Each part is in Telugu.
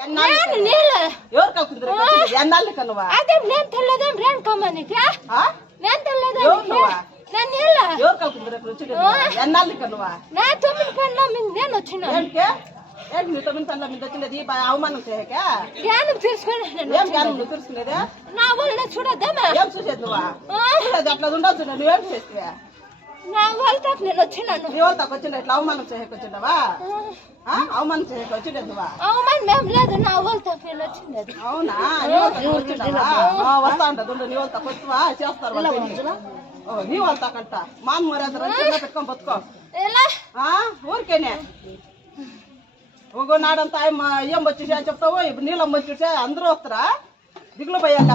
ఎవరు కలుపుకుంటారు ఎన్నాళ్ళు కనువా అదే నేను తెలియదేం రేణుకమ్మనికి నేను తెలియదు ఎవరు కలుపుకుంటారు ఎన్నాళ్ళు కనువా నా 9 పనుల మీద నేను వచ్చిన ఏంటి నీ 9 పనుల మీద వచ్చినది అవమానం చేయక జ్ఞానం తీసుకుని ఏం జ్ఞానం నువ్వు తెలుసుకునేదే నా వాళ్ళని చూడద్దామా ఏం చూసేది నువ్వా అట్లా ఉండొచ్చు నువ్వేం చేస్తే నా వాళ్ళతో నేను వచ్చినాను నీ వాళ్ళతో వచ్చిండ ఇట్లా అవమానం చేయక వచ్చిండవా అవమానం చేయక వచ్చిండే నువ్వా అవమానం మేము లేదు నా వాళ్ళతో నేను వచ్చిండేది అవునా వస్తా ఉంటుంది నీ వాళ్ళతో వచ్చువా చేస్తారు నీ వాళ్ళతో కంట మామ మర్యాద పెట్టుకొని బతుకో ఊరికేనే నాడంతా ఏం వచ్చేసి అని చెప్తావు ఇప్పుడు నీళ్ళమ్మ వచ్చేసి అందరూ వస్తారా దిగులు పోయాక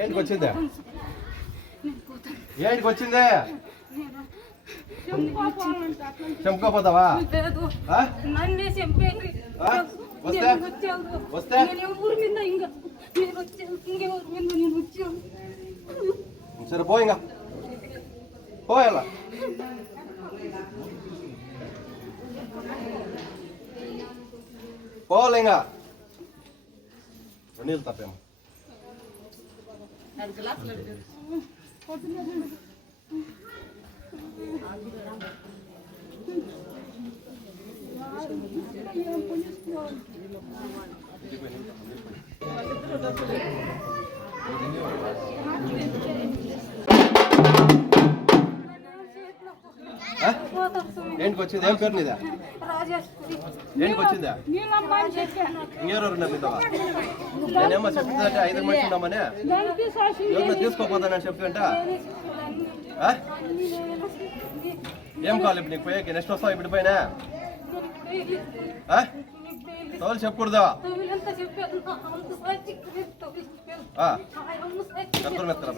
ఏంటికి వచ్చిందే ఏంటికి వచ్చిందే చంపుకోపోతావా వస్తే సరే పో ఇంకా పోయాలా పోవాలి ఇంకా నీళ్ళు తప్పేమో ఏంటికి వచ్చింది ఏం పేరు నీదా ఏంటికి వచ్చిందా ఇంకెవరు నమ్మిద్దావా నేనేమో చెప్తుందంటే 5 మనిషి ఉన్నామని ఎవరిన తీసుకోపోతానని చెప్తుంట ఏం కావాలి ఇప్పుడు నీకు పోయాక నెక్స్ట్ వస్తావు ఇప్పుడు పైన తోలు చెప్పకూడదా కత్తూరు మెత్తరా